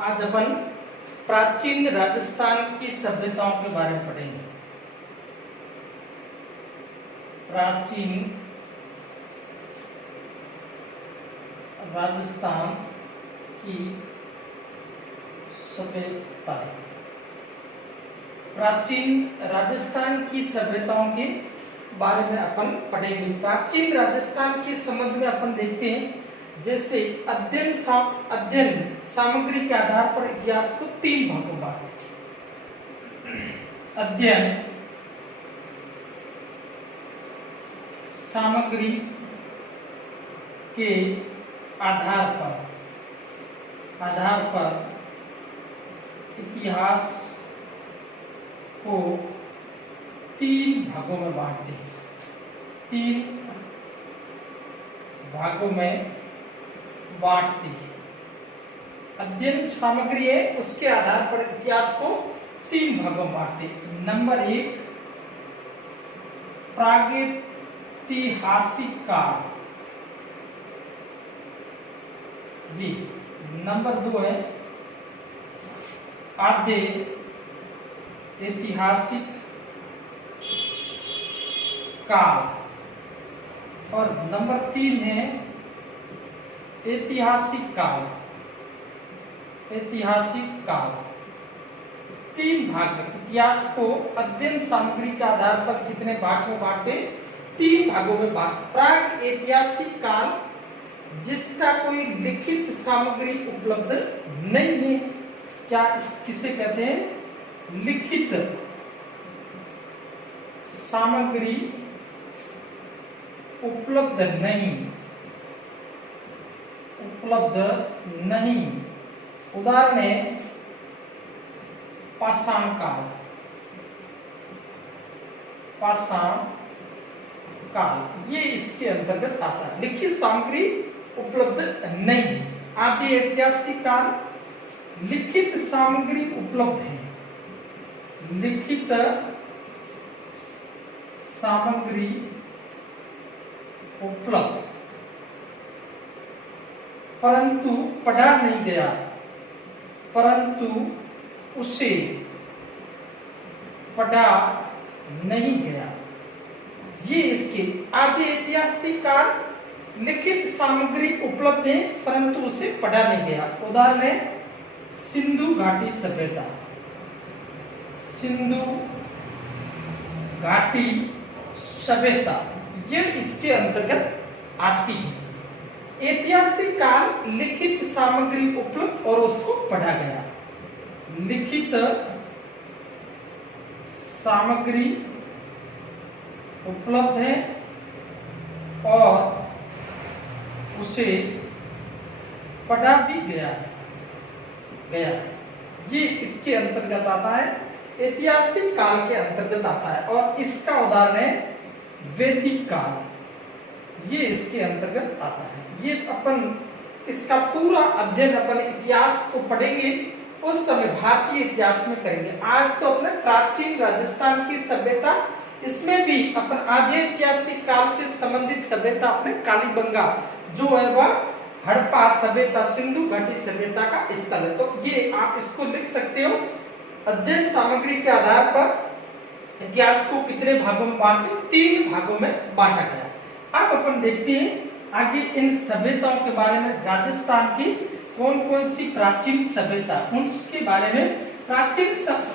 आज अपन प्राचीन राजस्थान की सभ्यताओं के बारे में पढ़ेंगे। प्राचीन राजस्थान की सभ्यता। प्राचीन राजस्थान की सभ्यताओं के बारे में अपन पढ़ेंगे। प्राचीन राजस्थान के संबंध में अपन देखते हैं, जैसे अध्ययन सामग्री के आधार पर इतिहास को 3 भागों में बांटते। अध्ययन सामग्री के आधार पर इतिहास को 3 भागों में बांटते हैं। 3 भागों में बांटते हैं। अध्ययन सामग्री है, उसके आधार पर इतिहास को 3 भागों में बांटते हैं। नंबर 1 प्रागैतिहासिक काल, जी। नंबर 2 है आद्य ऐतिहासिक काल, और नंबर 3 है ऐतिहासिक काल। ऐतिहासिक काल 3 भाग। इतिहास को अध्ययन सामग्री के आधार पर कितने भाग में बांटते? 3 भागों में बांटते। प्राग ऐतिहासिक काल, जिसका कोई लिखित सामग्री उपलब्ध नहीं है। क्या किसे कहते हैं? लिखित सामग्री उपलब्ध नहीं। उदाहरण है पाषाण काल। ये इसके अंतर्गत आता है। लिखित सामग्री उपलब्ध नहीं। आदि ऐतिहासिक काल, लिखित सामग्री उपलब्ध है। लिखित सामग्री उपलब्ध, परंतु पढ़ा नहीं गया, परंतु उसे पढ़ा नहीं गया। ये इसके आदि ऐतिहासिक काल, लिखित सामग्री उपलब्ध है परंतु उसे पढ़ा नहीं गया। उदाहरण है सिंधु घाटी सभ्यता। सिंधु घाटी सभ्यता ये इसके अंतर्गत आती है। ऐतिहासिक काल, लिखित सामग्री उपलब्ध और उसको पढ़ा गया। लिखित सामग्री उपलब्ध है और उसे पढ़ा भी गया। ये इसके अंतर्गत आता है, ऐतिहासिक काल के अंतर्गत आता है। और इसका उदाहरण है वैदिक काल, ये इसके अंतर्गत आता है। ये अपन इसका पूरा अध्ययन अपन इतिहास को पढ़ेंगे, उस समय भारतीय इतिहास में करेंगे। आज तो अपने प्राचीन राजस्थान की सभ्यता, इसमें भी अपन आद्य ऐतिहासिक काल से संबंधित सभ्यता अपने कालीबंगा जो है वह हड़प्पा सभ्यता, सिंधु घाटी सभ्यता का स्थल है। तो ये आप इसको लिख सकते हो। अध्ययन सामग्री के आधार पर इतिहास को कितने भागों में बांटते? 3 भागों में बांटा गया। अब अपन देखते हैं आगे इन सभ्यताओं के बारे में। राजस्थान की कौन कौन सी प्राचीन सभ्यता, उसके बारे में। प्राचीन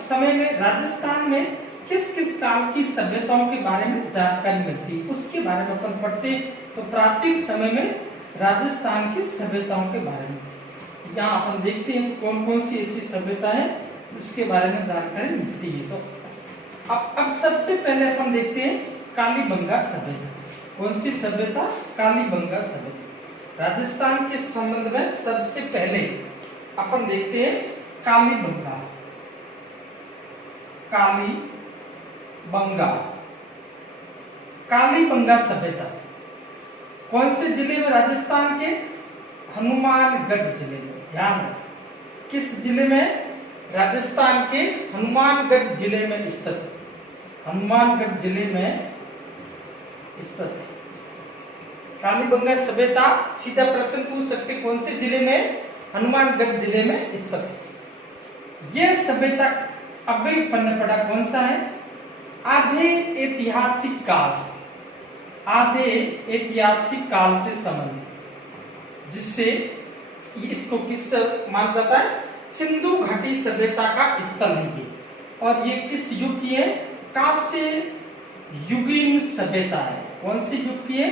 समय में राजस्थान में किस किस काल की सभ्यताओं के बारे में जानकारी मिलती है, उसके बारे में अपन पढ़ते। तो प्राचीन समय में राजस्थान की सभ्यताओं के बारे में यहाँ अपन देखते हैं कौन कौन सी ऐसी सभ्यता है उसके बारे में जानकारी मिलती है। तो अब सबसे पहले अपन देखते हैं कालीबंगा सभ्यता। कौन सी सभ्यता? कालीबंगा सभ्यता। राजस्थान के संबंध में सबसे पहले अपन देखते हैं कालीबंगा। कालीबंगा सभ्यता कौन से जिले में? राजस्थान के हनुमानगढ़ जिले में। ध्यान रखें, किस जिले में? राजस्थान के हनुमानगढ़ जिले में स्थित। हनुमानगढ़ जिले में स्थित है कालीबंगा सभ्यता। सीधा प्रश्न पूछ सकते कौन से जिले में? हनुमानगढ़ जिले में स्थित है। यह सभ्यता अभी पन्ने पड़ा कौन सा है? आधे ऐतिहासिक काल से संबंधित, जिससे इसको किस माना जाता है? सिंधु घाटी सभ्यता का स्थल है ये। और ये किस युग की है? कांस्य युगीन सभ्यता है। कौन सी युग की है?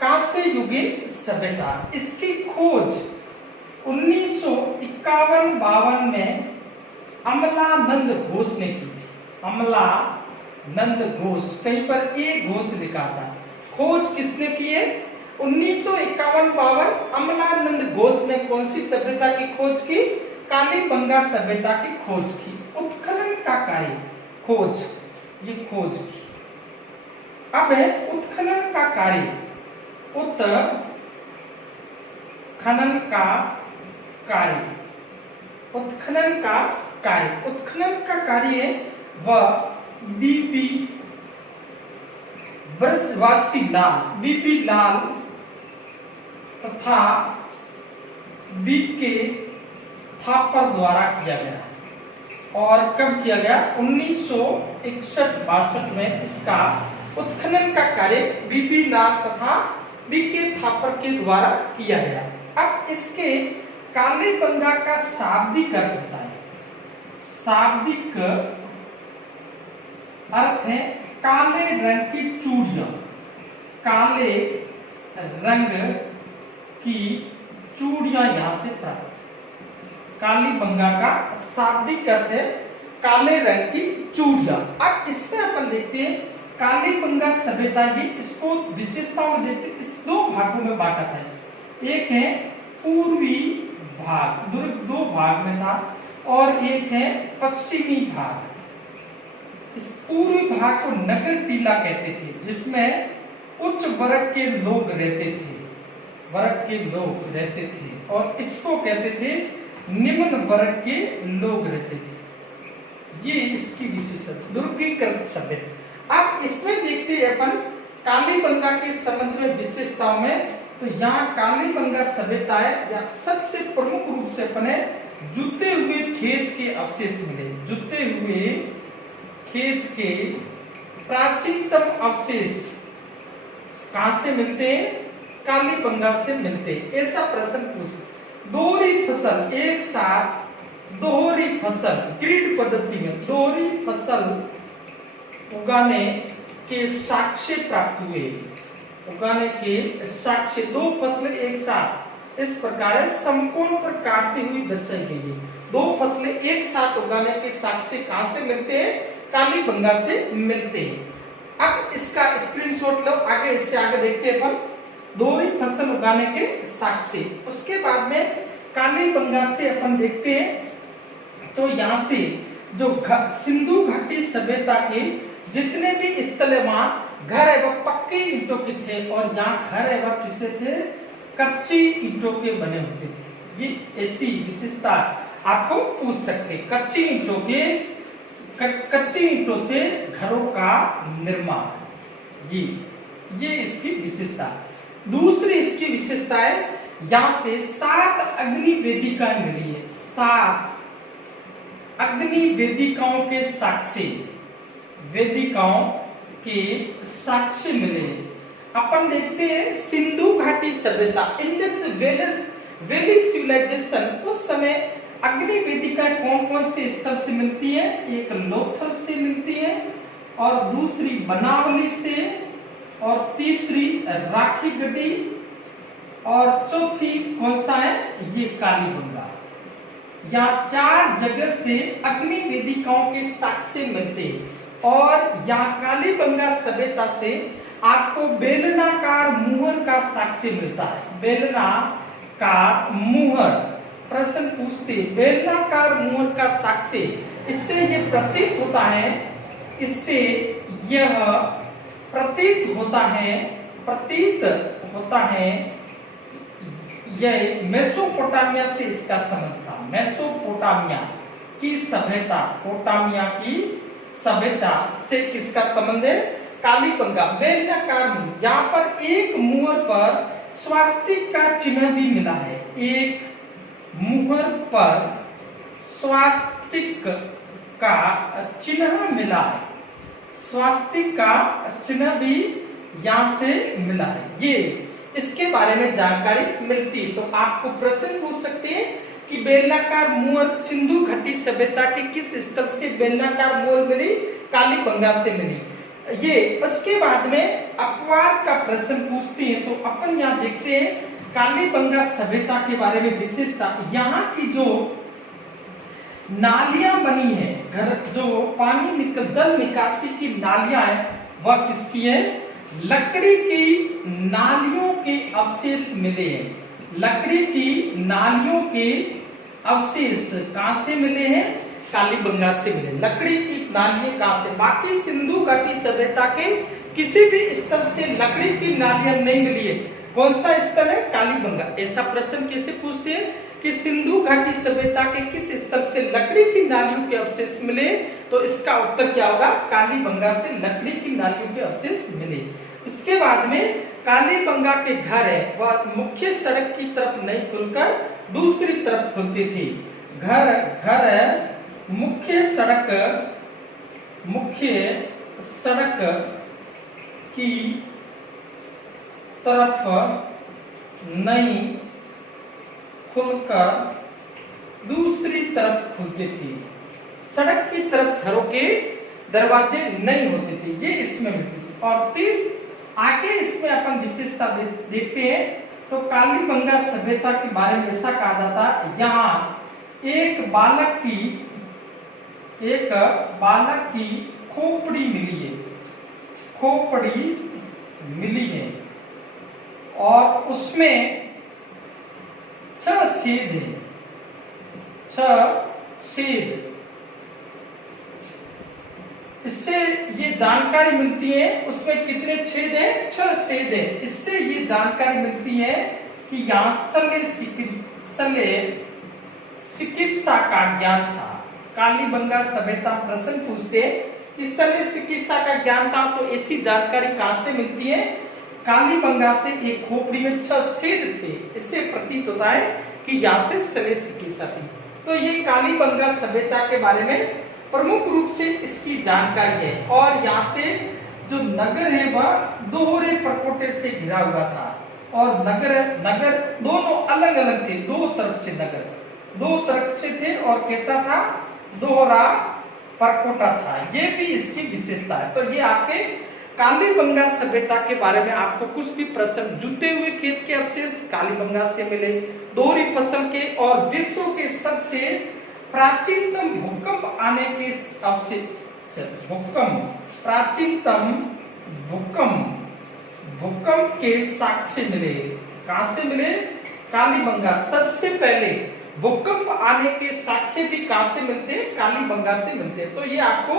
कांस्य युगीन सभ्यता। इसकी खोज 1951-52 में अमलानंद घोष ने की थी। अमलानंद घोष, कहीं पर एक घोष लिखा था। खोज किसने की है? 1951-52 अमलानंद घोष ने कौन सी सभ्यता की खोज की? कालीबंगा सभ्यता की खोज की। उत्खनन का कार्य, खोज, ये खोज की। अब है उत्खनन का कार्य। उत्खनन का कार्य, उत्खनन का कार्य, उत्खनन का कार्य वह बीपी ब्रजवासी लाल, बीपी लाल तथा बीके थापर द्वारा किया गया। और कब किया गया? 1961-62 में इसका उत्खनन का कार्य बीपी लाल तथा बीके थापर के द्वारा किया गया। अब इसके कालीबंगा का शाब्दिक अर्थ होता है। शाब्दिक अर्थ है काले रंग की चूड़ियां। काले रंग की चूड़ियां यहां से प्राप्त। कालीबंगा का शाब्दिक अर्थ है काले रंग की चूड़ियां। अब इसमें अपन देखते हैं कालीबंगा सभ्यता की, इसको विशेषताओं में देखते इस दो भागों में बांटा था। एक है पूर्वी भाग, दो भाग में था, और एक है पश्चिमी भाग। इस पूर्वी भाग को नगर टीला कहते थे, जिसमें उच्च वर्ग के लोग रहते थे, और इसको कहते थे निम्न वर्ग के लोग रहते थे। ये इसकी विशेषता, दुर्गीकृत सभ्यता। अब इसमें देखते हैं अपन कालीबंगा के संबंध में विशेषताओं में। तो यहाँ कालीबंगा सभ्यता है, या सबसे प्रमुख रूप से अपने जुते हुए खेत के अवशेष मिले। जुते हुए खेत के प्राचीनतम अवशेष कहां से मिलते हैं? कालीबंगा से मिलते हैं। ऐसा प्रश्न पूछ। दोहरी फसल, एक साथ दोहरी फसल, ग्रिड पद्धति में दोहरी फसल उगाने के साक्ष्य प्राप्त हुए। उगाने के साक्ष्य, दो फसलें एक साथ इस प्रकार समकोण पर काटती हुई दर्शाई गई है। दो फसलें एक साथ उगाने के साक्ष्य कहां से मिलते हैं? कालीबंगा से मिलते हैं। अब इसका स्क्रीनशॉट लो, आगे इससे आगे देखते हैं अपन दोहरी फसल उगाने के साक्ष्य। उसके बाद में कालीबंगा से अपन देखते हैं, तो यहाँ से जो सिंधु घाटी सभ्यता के जितने भी स्थल है वहां घर एवं पक्के ईंटों के थे, और यहाँ घर एवं किसे थे? कच्ची ईंटों के बने होते थे। ये ऐसी विशेषता आपको पूछ सकते। कच्ची ईंटों से घरों का निर्माण, ये इसकी विशेषता। दूसरी इसकी विशेषता है, यहां से 7 अग्नि वेदिकाएं मिली है। 7 अग्नि वेदिकाओं के साक्ष्य मिले। अपन देखते हैं सिंधु घाटी सभ्यता, इंडस वैली सिविलाइजेशन, उस समय अग्नि वेदिकाएं कौन कौन से स्थल से मिलती है? एक लोथल से मिलती है, और दूसरी बनावली से, और तीसरी राखी गढ़ी, और चौथी कौन सा है? ये कालीबंगा। यहाँ 4 जगह से अग्नि वेदिकाओं के साक्ष्य मिलते हैं। और यहाँ कालीबंगा सभ्यता से आपको बेलनाकार मुहर का साक्ष्य मिलता है। बेलनाकार मुहर, प्रश्न पूछते बेलनाकार मुहर का साक्ष्य, इससे ये प्रतीत होता है, इससे यह प्रतीत होता है यह मेसोपोटामिया से इसका संबंध था। मेसोपोटामिया की सभ्यता, पोटामिया की सभ्यता से किसका संबंध है? कालीबंगा। बेलनाकार मुहर, यहाँ पर एक मुहर पर स्वास्तिक का चिन्ह भी मिला है। एक मुहर पर स्वास्तिक का चिन्ह मिला है। स्वास्तिक का चिन्ह भी यहां से मिला है। ये इसके बारे में जानकारी मिलती है। तो आपको प्रश्न पूछ सकते हैं कि बेलनाकार मुहर सिंधु घाटी सभ्यता के किस स्थल से बेलनाकार मुहर मिली? कालीबंगा से मिली। ये उसके बाद में अपवाद का प्रश्न पूछते हैं। तो अपन यहाँ देखते हैं कालीबंगा सभ्यता के बारे में विशेषता। यहाँ की जो नालियां बनी है, घर जो पानी निकल जल निकासी की नालियां है, वह किसकी है? लकड़ी की नालियों के अवशेष मिले हैं। लकड़ी की नालियों के अवशेष कहां से मिले हैं? कालीबंगा से मिले। लकड़ी की नालियां कहां से? बाकी सिंधु घाटी सभ्यता के किसी भी स्थल से लकड़ी की नालियां नहीं मिली है। कौन सा स्थल है? कालीबंगा। ऐसा प्रश्न कैसे पूछते हैं कि सिंधु घाटी सभ्यता के किस स्थल से लकड़ी की नालियों के अवशेष मिले? तो इसका उत्तर क्या होगा? कालीबंगा से लकड़ी की नालियों के अवशेष मिले। इसके बाद में कालीबंगा के घर है वह मुख्य सड़क की तरफ नहीं खुलकर दूसरी तरफ खुलती थी। घर मुख्य सड़क की तरफ नहीं खुलकर दूसरी तरफ खुलती थी। सड़क की तरफ घरों के दरवाजे नहीं होते थे। ये इसमें मिलती थी। और 30 आगे इसमें अपन विशेषता देखते हैं। तो कालीबंगा सभ्यता के बारे में ऐसा कहा जाता है, यहाँ एक बालक की खोपड़ी मिली है और उसमें 6 छेद है। 6 छेद। इससे ये जानकारी मिलती है, उसमें कितने छेद हैं? 6 छेद है। इससे ये जानकारी मिलती है कि यहाँ शल्य चिकित्सा का ज्ञान था। कालीबंगा सभ्यता प्रश्न पूछते कि शल्य चिकित्सा का ज्ञान था, तो ऐसी जानकारी कहां से मिलती है? कालीबंगा से। एक खोपड़ी में 6 छेद थे। इससे प्रतीत होता है कि यहाँ से शल्य चिकित्सा थी। तो ये कालीबंगा सभ्यता के बारे में प्रमुख रूप से इसकी जानकारी है। और यहाँ से जो नगर है वह दोहरे परकोटे से घिरा हुआ था। और नगर दोनों अलग अलग थे। दो तरफ से थे। और कैसा था? दोहरा परकोटा था। ये भी इसकी विशेषता है। तो ये आपके कालीबंगा सभ्यता के बारे में आपको कुछ भी प्रश्न, जुटे हुए खेत के अवशेष कालीबंगा से मिले, दोहरी फसल के और विश्व के सबसे प्राचीनतम भूकंप आने के अवशेष, प्राचीनतम भूकंप के साक्ष्य मिले। कहां से मिले? कालीबंगा। सबसे पहले भूकंप आने के साक्ष्य भी कहां से मिलते हैं? कालीबंगा से मिलते हैं। तो ये आपको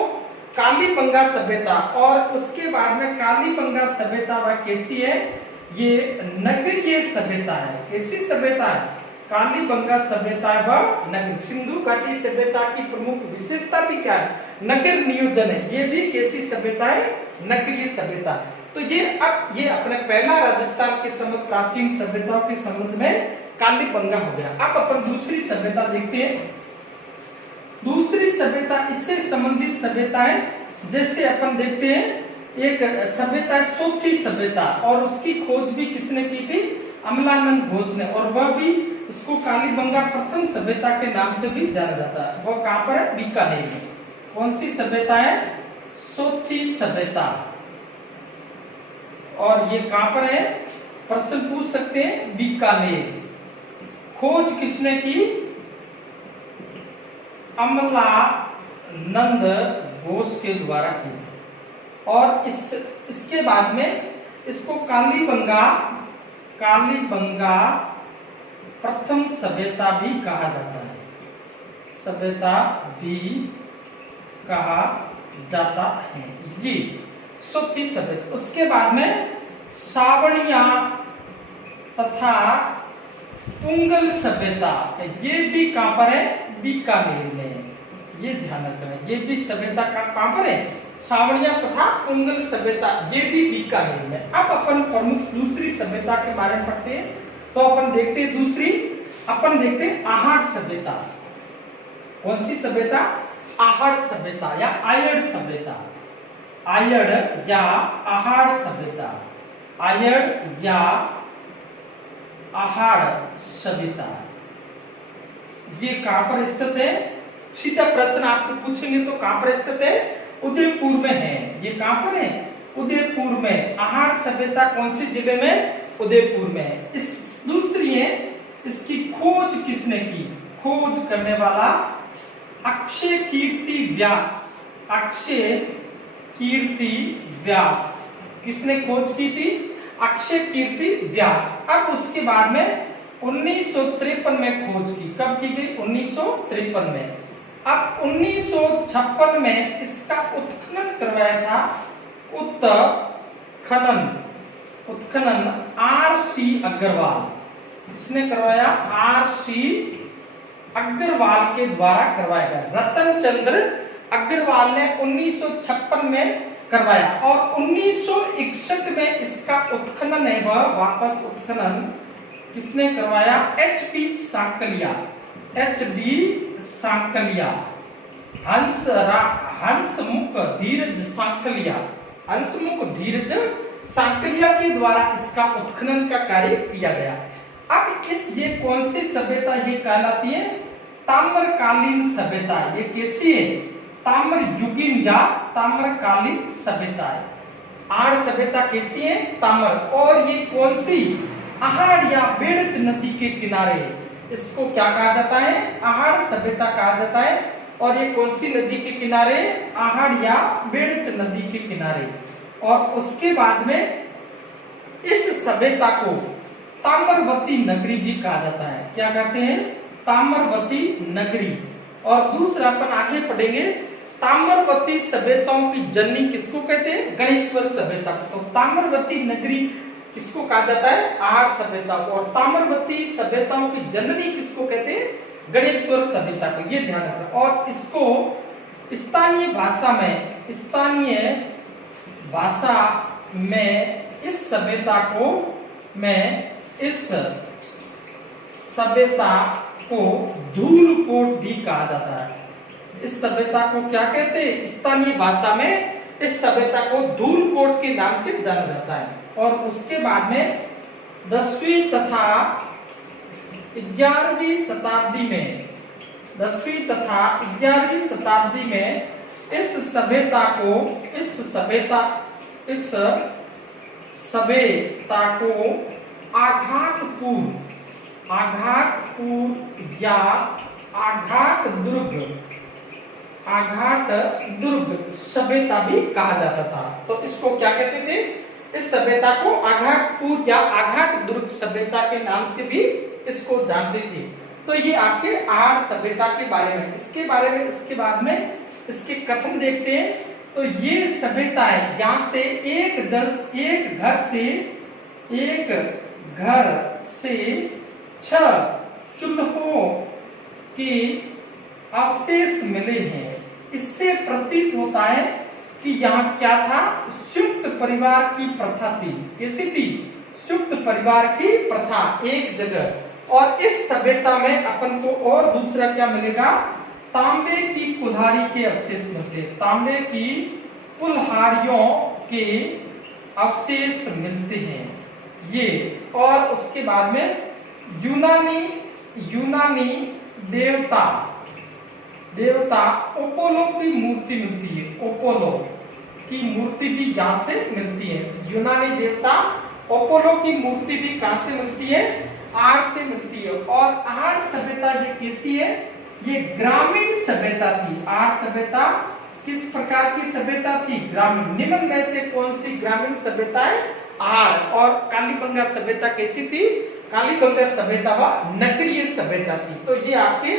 कालीबंगा सभ्यता। और उसके बाद में कालीबंगा सभ्यता वह कैसी है? ये नगरीय सभ्यता है। कैसी सभ्यता है? कालीबंगा सभ्यता व नगर। सिंधु घाटी सभ्यता की प्रमुख विशेषता भी क्या है? नगर नियोजन है। ये भी कैसी सभ्यता है? नगरीय सभ्यता। तो ये अपने पहला राजस्थान के संबंध, प्राचीन सभ्यताओं के संबंध में कालीबंगा हो गया। अब अपन दूसरी सभ्यता देखते हैं। दूसरी सभ्यता इससे संबंधित सभ्यता है। जैसे अपन देखते हैं एक सभ्यता है सोथी सभ्यता, और उसकी खोज भी किसने की थी? अमलानंद घोष ने। और वह भी इसको कालीबंगा प्रथम सभ्यता के नाम से भी जाना जाता है। वह कहां पर है? बीकानेर में। कौन सी सभ्यता है? सोथी सभ्यता। और ये कहां पर है? प्रश्न पूछ सकते हैं, बीकानेर। खोज किसने की? अमलानंद घोष के द्वारा की। और इसके बाद में इसको कालीबंगा प्रथम सभ्यता भी कहा जाता है। सभ्यता भी कहा जाता है। ये सोथी सभ्यता। उसके बाद में सावणिया तथा पुंगल सभ्यता, ये भी कहां पर है? बीकानेर में। ये ध्यान रखना, ये भी सभ्यता कहां पर है? सावणिया तथा पुंगल सभ्यता, ये भी बीकानेर में। अब अपन प्रमुख दूसरी सभ्यता के बारे में पढ़ते हैं। तो अपन देखते हैं दूसरी अपन देखते हैं आहड़ सभ्यता। कौन सी सभ्यता? आहड़ सभ्यता या आयड़ सभ्यता। आयड़ या आहड़ सभ्यता। आयड़ या आहड़ सभ्यता ये कहां पर स्थित है? सीधा प्रश्न आपको पूछेंगे तो कहां पर स्थित है? उदयपुर में है। ये कहां पर है? उदयपुर में। आहड़ सभ्यता कौन से जिले में? उदयपुर में है। इस दूसरी है, इसकी खोज किसने की? खोज करने वाला अक्षय कीर्ति व्यास। अक्षय कीर्ति व्यास किसने खोज की थी? अक्षय कीर्ति व्यास। अब उसके बाद में 1953 में खोज की। कब की गई? 1953 में। अब 1956 में इसका उत्खनन करवाया था। उत्खनन R.C. अग्रवाल। इसने करवाया R.C. अग्रवाल के द्वारा करवाया गया। रतन चंद्र अग्रवाल ने 1956 में करवाया और 1961 में इसका उत्खनन है वह वापस उत्खनन किसने करवाया? H.B. सांकलिया। H.B. सांकलिया। हंसमुख धीरज सांकलिया। हंसमुख धीरज सांकलिया के द्वारा इसका उत्खनन का कार्य किया गया। अब ये कौन सी सभ्यता ये कहलाती है? ताम्रकालीन सभ्यता। ये कैसी है? ताम्र युगीन या ताम्रकालीन सभ्यता है। आहड़ सभ्यता कैसी है? ताम्र। और ये कौन सी? आहड़ या बेड़च नदी के किनारे। इसको क्या कहा जाता है? आहड़ सभ्यता कहा जाता है। और ये कौन सी नदी के किनारे? आहड़ या बेड़च नदी के किनारे। और उसके बाद में इस सभ्यता को ताम्रवती नगरी भी कहा जाता है। क्या कहते हैं? ताम्रवती नगरी। और दूसरा अपन आगे पढ़ेंगे, ताम्रवती सभ्यताओं की जननी किसको कहते हैं? गणेश्वर सभ्यता। तो ताम्रवती नगरी किसको कहा जाता है? आहड़ सभ्यता को। और ताम्रवती सभ्यताओं की जननी किसको कहते हैं? गणेश्वर सभ्यता को। ये ध्यान रखना। और इसको स्थानीय भाषा में इस सभ्यता को धूलकोट भी कहा जाता है। इस सभ्यता को क्या कहते हैं? स्थानीय भाषा में इस सभ्यता को धूलकोट के नाम से जाना जाता है। और उसके बाद में 10वीं तथा 11वीं शताब्दी में इस सभ्यता को आघाटपुर या आघाट दुर्ग सभ्यता भी कहा जाता था। तो इसको क्या कहते थे? इस सभ्यता को आघाटपुर या आघाट दुर्ग सभ्यता के नाम से भी इसको जानते थे। तो ये आपके आहड़ सभ्यता के बारे में। इसके बाद में इसके कथन देखते हैं। तो ये सभ्यता है, यहाँ से एक घर से 6 चूल्हों के अवशेष मिले हैं। इससे प्रतीत होता है कि यहाँ क्या था? संयुक्त परिवार की प्रथा थी। कैसी थी? संयुक्त परिवार की प्रथा एक जगह। और इस सभ्यता में अपन को और दूसरा क्या मिलेगा? तांबे की कुल्हाड़ी के अवशेष मिलते। तांबे की कुल्हाड़ियों के अवशेष मिलते हैं ये। और उसके बाद में यूनानी देवता अपोलो की मूर्ति मिलती है। अपोलो की मूर्ति भी यहाँ से मिलती है। यूनानी देवता अपोलो की मूर्ति भी कहाँ से मिलती है? आहड़ से मिलती है। और आहड़ सभ्यता ये कैसी है? ये ग्रामीण सभ्यता थी। आहड़ सभ्यता किस प्रकार की सभ्यता थी? ग्रामीण। निम्न में से कौन सी ग्रामीण सभ्यता है? आहड़। और कालीबंगा सभ्यता कैसी थी? कालीबंगा सभ्यता व नगरीय सभ्यता थी। तो ये आपके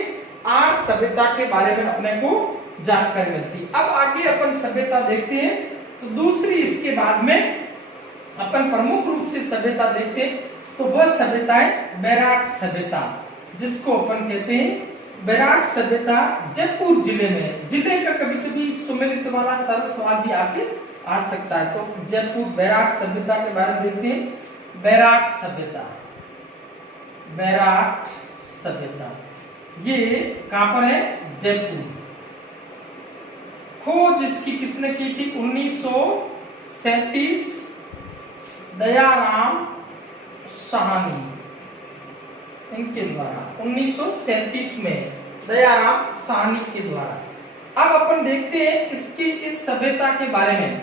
आहड़ सभ्यता के बारे में अपने को जानकारी मिलती। अब आगे अपन सभ्यता देखते हैं। तो दूसरी इसके बाद में अपन प्रमुख रूप से सभ्यता देखते हैं। तो वह सभ्यता है बैराट सभ्यता, जिसको अपन कहते हैं बैराट सभ्यता। जयपुर जिले में, जिले का कभी कभी सुमेलित वाला सरल सवाल भी आखिर आ सकता है। तो जयपुर बैराट सभ्यता के बारे में देखते हैं। बैराट सभ्यता। ये कहां पर है? जयपुर। खोज इसकी किसने की थी? 1937 दयाराम साहनी इनके द्वारा, 1937 में दयाराम साहनी के द्वारा। अब अपन देखते हैं इसकी इस सभ्यता के बारे में।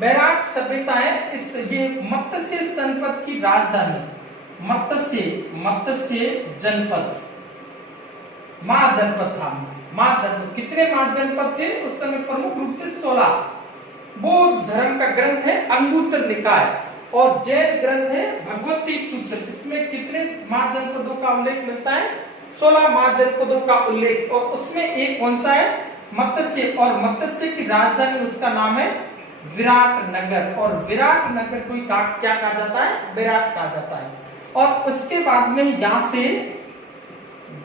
बैराट सभ्यता है ये मत्स्य जनपद की राजधानी, मत्स्य जनपद, महाजनपद था। महाजनपद, कितने महाजनपद थे उस समय? प्रमुख रूप से 16। बौद्ध धर्म का ग्रंथ है अंगुत्तर निकाय और जैन ग्रंथ है भगवती सूत्र। इसमें कितने महाजनपदों का उल्लेख मिलता है? 16 महाजनपदों का उल्लेख। और उसमें एक कौन सा है? मत्स्य। और मत्स्य की राजधानी उसका नाम है विराटनगर। और विराटनगर को क्या कहा जाता है? विराट कहा जाता है। और उसके बाद में यहां से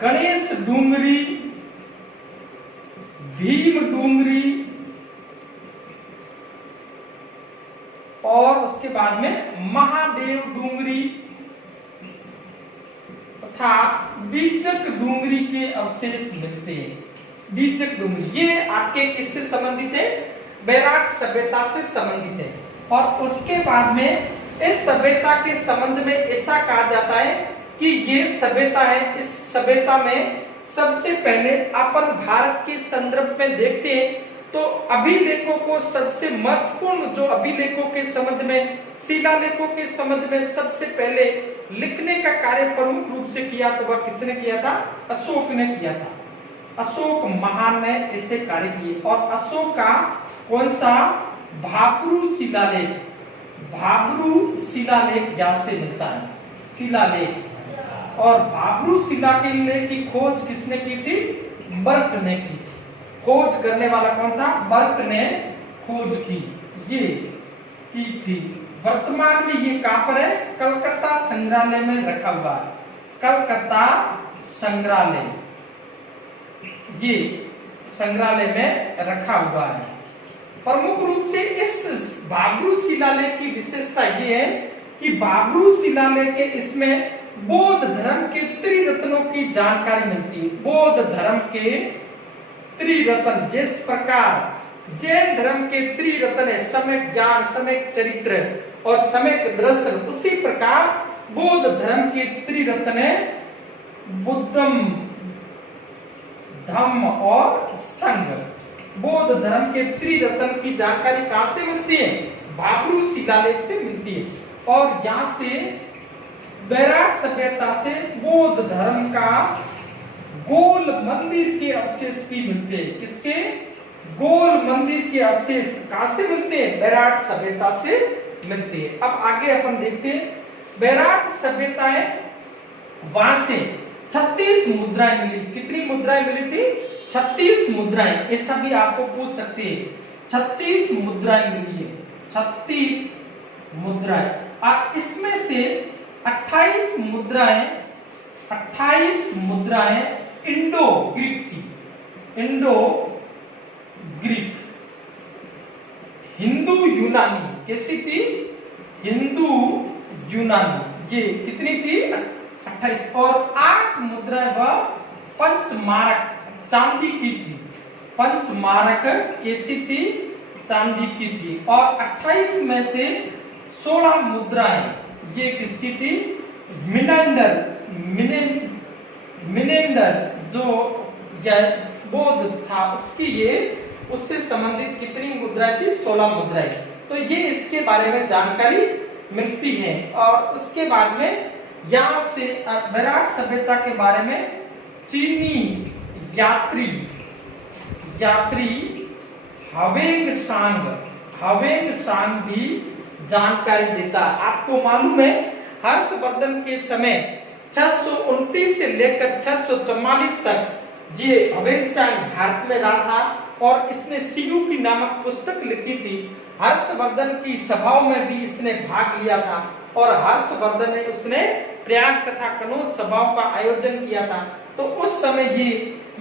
गणेश डूंगरी, भीम डूंगरी और उसके बाद में महादेव डूंगरी तथा बीचक डूंगरी के अवशेष मिलते हैं। बीचक डूंगरी ये आपके किससे संबंधित है? बैराट सभ्यता से संबंधित है। और उसके बाद में इस सभ्यता के संबंध में ऐसा कहा जाता है कि ये सभ्यता है, इस सभ्यता में सबसे पहले अपन भारत के संदर्भ में देखते हैं तो अभिलेखों को सबसे महत्वपूर्ण जो अभिलेखों के संबंध में, शिलालेखों के संबंध में सबसे पहले लिखने का कार्य प्रमुख रूप से किया तो वह किसने किया था? अशोक ने किया था। अशोक महान ने इसे कार्य किए। और अशोक का कौन सा? भाब्रू शिलालेख, भाब्रू शिलालेख यहां से मिलता है, शिलालेख। और भाब्रू शिलालेख की खोज किसने की थी? बर्ट ने की थी। खोज करने वाला कौन था? बर्ट ने खोज की, ये की थी। वर्तमान में ये कहां पर है? कलकत्ता संग्रहालय में रखा हुआ है, कलकत्ता संग्रहालय, ये संग्रहालय में रखा हुआ है। प्रमुख रूप से इस भाब्रू शिलालेख की विशेषता ये है कि भाब्रू शिलालेख के इसमें बौद्ध धर्म के त्रिरत्नों की जानकारी मिलती है। बौद्ध धर्म के त्रिरत्न, जिस प्रकार जैन धर्म के त्रिरत्न है सम्यक ज्ञान, सम्यक चरित्र और सम्यक दर्शन, उसी प्रकार बौद्ध धर्म के त्रिरत्न है बुद्धम, धम्म और संघ। बौद्ध धर्म के त्रिरत्न की जानकारी कहां से मिलती है? भाब्रू शिलालेख से मिलती है। और यहां से बैराट सभ्यता से बौद्ध धर्म का गोल मंदिर के अवशेष भी मिलते हैं। किसके? गोल मंदिर के अवशेष कहां से मिलते हैं? बैराट सभ्यता से मिलते हैं। अब आगे अपन देखते हैं बैराट सभ्यताएं, वहां से 36 मुद्राएं मिली। कितनी मुद्राएं मिली थी? 36 मुद्राएं। ऐसा भी आपको पूछ सकते हैं। 36 मुद्राएं मिली है, 36 मुद्राएं। और इसमें से 28 मुद्राएं इंडो ग्रीक थी, इंडो ग्रीक। हिंदू यूनानी कैसी थी? हिंदू यूनानी, ये कितनी थी? 28। और 8 मुद्राएं वह पंचमारक चांदी की थी। पंचमारक कैसी थी? चांदी की थी। और 28 में से 16 मुद्राएं ये किसकी थी? मिनेंडर जो बौद्ध था उसकी, ये उससे संबंधित कितनी मुद्राएं थी? 16 मुद्राएं। तो ये इसके बारे में जानकारी मिलती है। और उसके बाद में यहाँ से बैराट सभ्यता के बारे में चीनी यात्री हवेंग सांग भी जानकारी देता। आपको मालूम है हर्षवर्धन के समय 629 से लेकर 644 तक ये हवेंग सांग भारत में रहा था और इसने सियू की नामक पुस्तक लिखी थी। हर्षवर्धन की सभाओं में भी इसने भाग लिया था और हर्षवर्धन ने उसने प्रयाग तथा कनौज सभाओं का आयोजन किया था। तो उस समय ये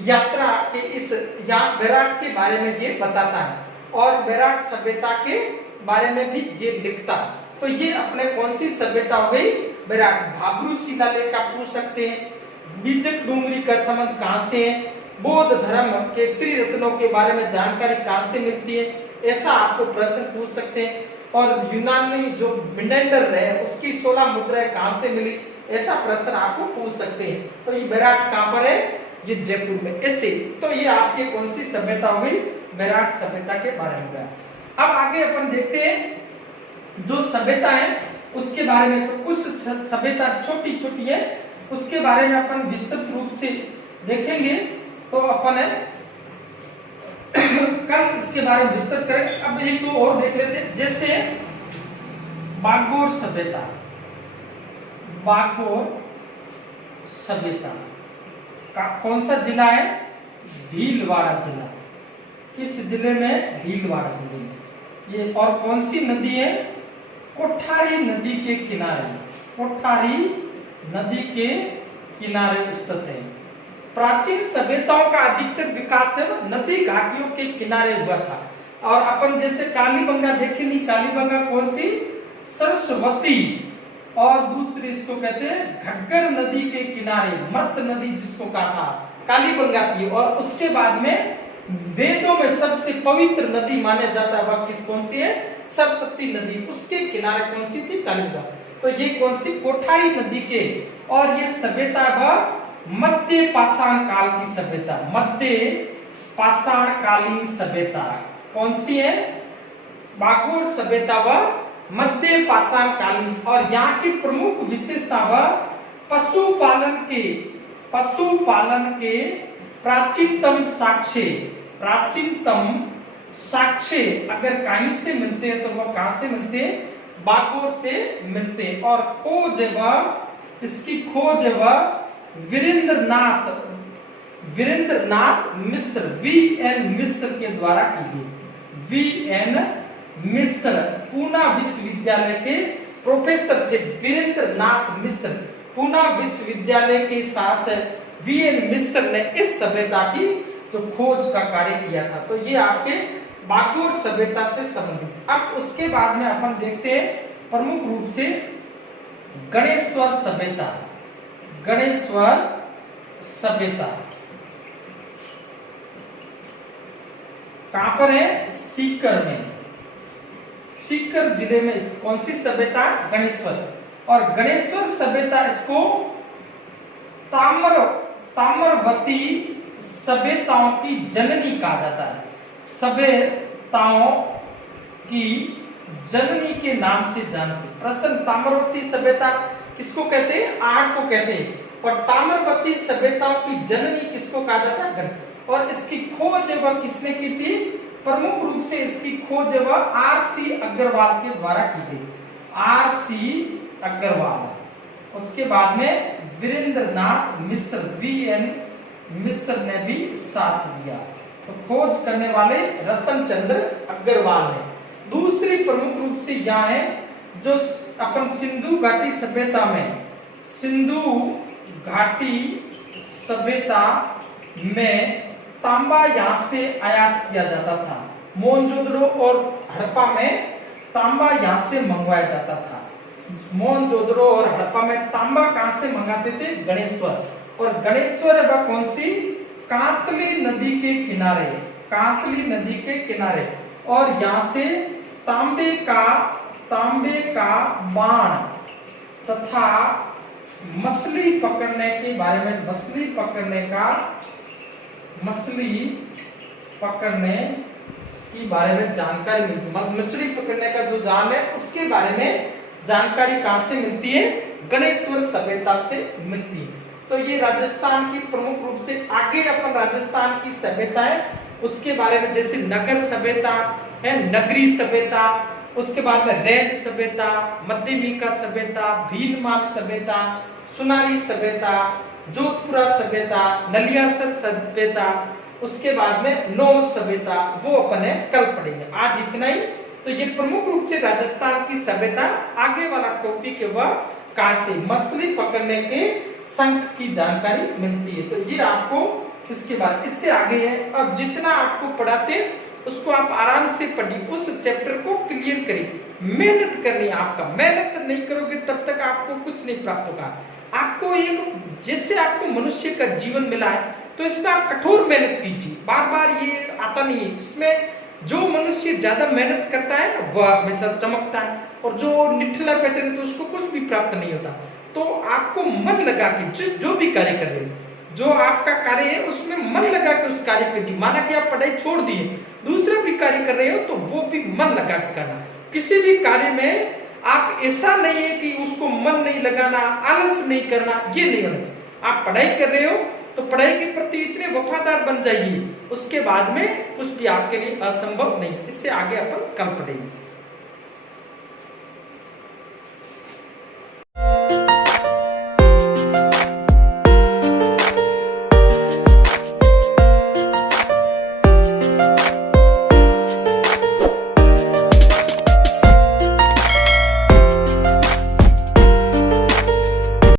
यात्रा के इस बैराट के बारे में ये बताता है और बैराट सभ्यता के बारे में भी ये लिखता है। तो ये अपने कौन सी सभ्यता हो गई? बैराट। भाब्रू शिलालेख का पूछ सकते हैं, बीजक डूंगरी का संबंध कहाँ से है, बौद्ध धर्म के त्रिरत्नों के बारे में जानकारी कहाँ से मिलती है, ऐसा आपको प्रश्न पूछ सकते हैं। और यूनानी जो मिनेंडर है उसकी 16 मुद्राएं कहाँ से मिली, ऐसा प्रश्न आपको पूछ सकते हैं। तो ये बैराट कहाँ पर है, ये जयपुर में। ऐसे तो ये आपकी कौन सी सभ्यता हुई, बैराट सभ्यता के बारे में गया। अब आगे अपन देखते हैं जो सभ्यता है उसके बारे में। तो कुछ सभ्यता छोटी छोटी है, उसके बारे में अपन विस्तृत रूप से देखेंगे। तो अपन कल इसके बारे में विस्तृत करेंगे। अब एक दो और देख लेते हैं, जैसे बागोर सभ्यता। बागोर सभ्यता का कौन सा जिला है, भीलवाड़ा जिला। किस जिले में, भीलवाड़ा जिले में। ये और कौन सी नदी है, कोठारी नदी के किनारे, कोठारी नदी के किनारे स्थित है। प्राचीन सभ्यताओं का अधिकतर विकास है नदी घाटियों के किनारे हुआ था। और अपन जैसे कालीबंगा देखे नहीं, कालीबंगा कौन सी, सरस्वती, और दूसरी इसको कहते हैं घग्गर नदी के किनारे, मत नदी जिसको कहा था, कालीबंगा की। और उसके बाद में वेदों में सबसे पवित्र नदी माने जाता है वह किस, कौन सी है, सरस्वती नदी। उसके किनारे कौन सी थी, कालीबंगा। तो ये कौन सी, कोठारी नदी के। और ये सभ्यता वह मध्य पाषाण काल की सभ्यता, मध्य पाषाण कालीन सभ्यता कौन सी है, बागोर सभ्यता वह मध्य पाषाण कालीन। और यहाँ की प्रमुख विशेषता वह पशुपालन के प्राचीनतम साक्ष्य, प्राचीनतम साक्ष्य अगर कहीं से मिलते हैं तो वह कहां से मिलते हैं, बागोर से मिलते हैं। और खोज वह, इसकी खोज वह वीरेंद्रनाथ मिश्र, वीएन मिश्र के द्वारा की गई। वीएन मिश्र पूना विश्वविद्यालय के प्रोफेसर थे। वीरेंद्रनाथ मिश्र पूना विश्वविद्यालय के साथ वीएन मिश्र ने इस सभ्यता की जो खोज का कार्य किया था। तो ये आपके बागोर सभ्यता से संबंधित। अब उसके बाद में अपन देखते हैं प्रमुख रूप से गणेश्वर सभ्यता। गणेश्वर सभ्यता कहां पर है, सीकर में, सीकर जिले में कौन सी सभ्यता, गणेश्वर। और गणेश्वर सभ्यता इसको ताम्रवती सभ्यताओं की जननी कहा जाता है। सभ्यताओं की जननी के नाम से जानते। प्रश्न, ताम्रवती सभ्यता किसको कहते हैं, आर्ट को कहते हैं। और ताम्रवती सभ्यताओं की जननी किसको कहा जाता है, गणित। और इसकी खोज वह किसने की थी, प्रमुख रूप से इसकी खोज वह आर.सी. अग्रवाल के द्वारा की गई, आर.सी. अग्रवाल। उसके बाद में वीरेंद्रनाथ मिश्र, वीएन मिश्र ने भी साथ दिया। तो खोज करने वाले रतन चंद्र अग्रवाल है। दूसरी प्रमुख रूप से यहाँ है जो अपन सिंधु घाटी सभ्यता में, सिंधु घाटी सभ्यता में तांबा यहाँ से आयात किया जाता था। मोहनजोदड़ो और हड़प्पा में तांबा यहाँ से मंगवाया जाता था। मोहनजोदड़ो और हड़प्पा में तांबा कहाँ से मंगाते थे, गणेश्वर। और गणेश्वर वह कौन सी, कांतली नदी के किनारे, कांतली नदी के किनारे। और यहाँ से तांबे का बाण तथा मछली पकड़ने के बारे में, मछली पकड़ने के बारे में जानकारी मिलती। मछली पकड़ने का जो जाल है उसके बारे में जानकारी कहां से मिलती है, गणेश्वर सभ्यता से मिलती है। तो ये राजस्थान की प्रमुख रूप से। आगे अपन राजस्थान की सभ्यता है उसके बारे में, जैसे नगर सभ्यता है, नगरी सभ्यता, उसके बाद में रेड सभ्यता, मध्यमिका सभ्यता, भीलमाल सभ्यता, सुनारी सभ्यता, जोधपुरा सभ्यता, नलियासर सभ्यता, उसके बाद में नौ सभ्यता, वो अपन कल पढ़ेंगे। आज इतना ही। तो ये प्रमुख रूप से राजस्थान की सभ्यता। आगे वाला टॉपिक है वह कहां से, मछली पकड़ने के शंख की जानकारी मिलती है। तो ये आपको इसके बाद, इससे आगे है। अब जितना आपको पढ़ाते हैं उसको आप आराम से पढ़िए, उस चैप्टर को क्लियर करिए। मेहनत करनी है आपका, मेहनत नहीं करोगे तब तक आपको कुछ नहीं प्राप्त होगा। आपको एक, जैसे आपको मनुष्य का जीवन मिला है तो इसमें आप कठोर मेहनत कीजिए, बार बार ये आता नहीं है। इसमें जो मनुष्य ज्यादा मेहनत करता है वह हमेशा चमकता है, और जो निठला बैठे रहता है उसको कुछ भी प्राप्त नहीं होता। तो आपको मन लगा के जो भी कार्य कर रहे हो, जो आपका कार्य है उसमें मन लगा के उस कार्य को कीजिए। माना कि आप पढ़ाई छोड़ दिए, दूसरा भी कार्य कर रहे हो तो वो भी मन लगा के करना। किसी भी कार्य में आप ऐसा नहीं है कि उसको मन नहीं लगाना, आलस नहीं करना, ये नहीं होना चाहिए। आप पढ़ाई कर रहे हो तो पढ़ाई के प्रति इतने वफादार बन जाइए, उसके बाद में कुछ भी आपके लिए असंभव नहीं। इससे आगे अपन कल पढ़ेंगे।